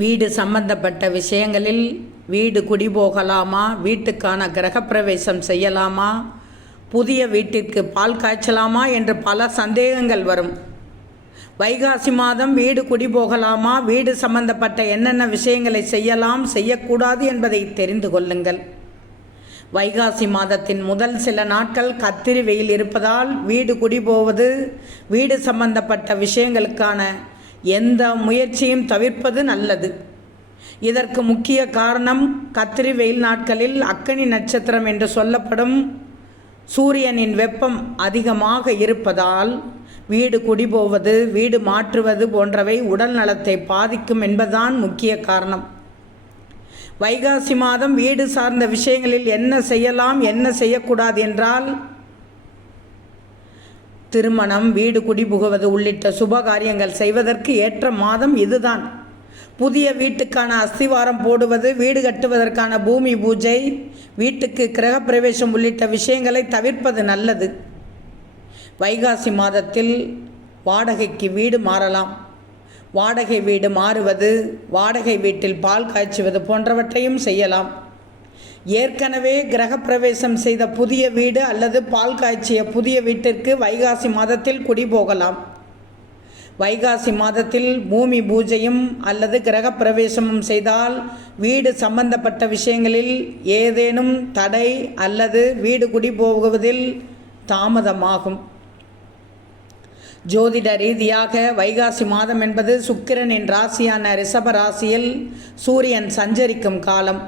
வீடு சம்பந்தப்பட்ட விஷயங்களில் வீடு குடிபோகலாமா, வீட்டுக்கான கிரகப்பிரவேசம் செய்யலாமா, புதிய வீட்டிற்கு பால் காய்ச்சலாமா என்று பல சந்தேகங்கள் வரும். வைகாசி மாதம் வீடு குடிபோகலாமா, வீடு சம்பந்தப்பட்ட என்னென்ன விஷயங்களை செய்யலாம் செய்யக்கூடாது என்பதை தெரிந்து கொள்ளுங்கள். வைகாசி மாதத்தின் முதல் சில நாட்கள் கத்திரி வெயில் இருப்பதால் வீடு குடிபோவது, வீடு சம்பந்தப்பட்ட விஷயங்களுக்கான எந்த முயற்சியும் தவிர்ப்பது நல்லது. இதற்கு முக்கிய காரணம் கத்திரி வெயில் நாட்களில் அக்கினி நட்சத்திரம் என்று சொல்லப்படும் சூரியனின் வெப்பம் அதிகமாக இருப்பதால் வீடு குடிபோவது, வீடு மாற்றுவது போன்றவை உடல் நலத்தை பாதிக்கும் என்பதுதான் முக்கிய காரணம். வைகாசி மாதம் வீடு சார்ந்த விஷயங்களில் என்ன செய்யலாம் என்ன செய்யக்கூடாது என்றால், திருமணம், வீடு குடிபுகுவது உள்ளிட்ட சுப காரியங்கள் செய்வதற்கு ஏற்ற மாதம் இதுதான். புதிய வீட்டுக்கான அஸ்திவாரம் போடுவது, வீடு கட்டுவதற்கான பூமி பூஜை, வீட்டுக்கு கிரகப்பிரவேசம் உள்ளிட்ட விஷயங்களை தவிர்ப்பது நல்லது. வைகாசி மாதத்தில் வாடகைக்கு வீடு மாறலாம். வாடகை வீடு மாறுவது, வாடகை வீட்டில் பால் காய்ச்சுவது போன்றவற்றையும் செய்யலாம். ஏற்கனவே கிரகப்பிரவேசம் செய்த புதிய வீடு அல்லது பால் காய்ச்சிய புதிய வீட்டிற்கு வைகாசி மாதத்தில் குடிபோகலாம். வைகாசி மாதத்தில் பூமி பூஜையும் அல்லது கிரகப்பிரவேசமும் செய்தால் வீடு சம்பந்தப்பட்ட விஷயங்களில் ஏதேனும் தடை அல்லது வீடு குடிபோகுவதில் தாமதமாகும். ஜோதிட ரீதியாக வைகாசி மாதம் என்பது சுக்கிரனின் ராசியான ரிஷப ராசியில் சூரியன் சஞ்சரிக்கும் காலம்.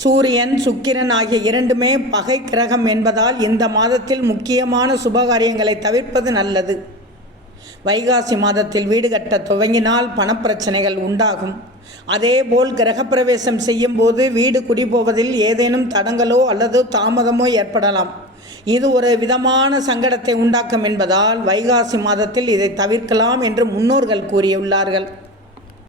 சூரியன், சுக்கிரன் ஆகிய இரண்டுமே பகை கிரகம் என்பதால் இந்த மாதத்தில் முக்கியமான சுபகாரியங்களை தவிர்ப்பது நல்லது. வைகாசி மாதத்தில் வீடு கட்ட துவங்கினால் பணப்பிரச்சனைகள் உண்டாகும். அதேபோல் கிரகப்பிரவேசம் செய்யும் போது வீடு குடிபோவதில் ஏதேனும் தடங்களோ அல்லது தாமதமோ ஏற்படலாம். இது ஒரு விதமான சங்கடத்தை உண்டாக்கும் என்பதால் வைகாசி மாதத்தில் இதை தவிர்க்கலாம் என்று முன்னோர்கள் கூறியுள்ளார்கள்.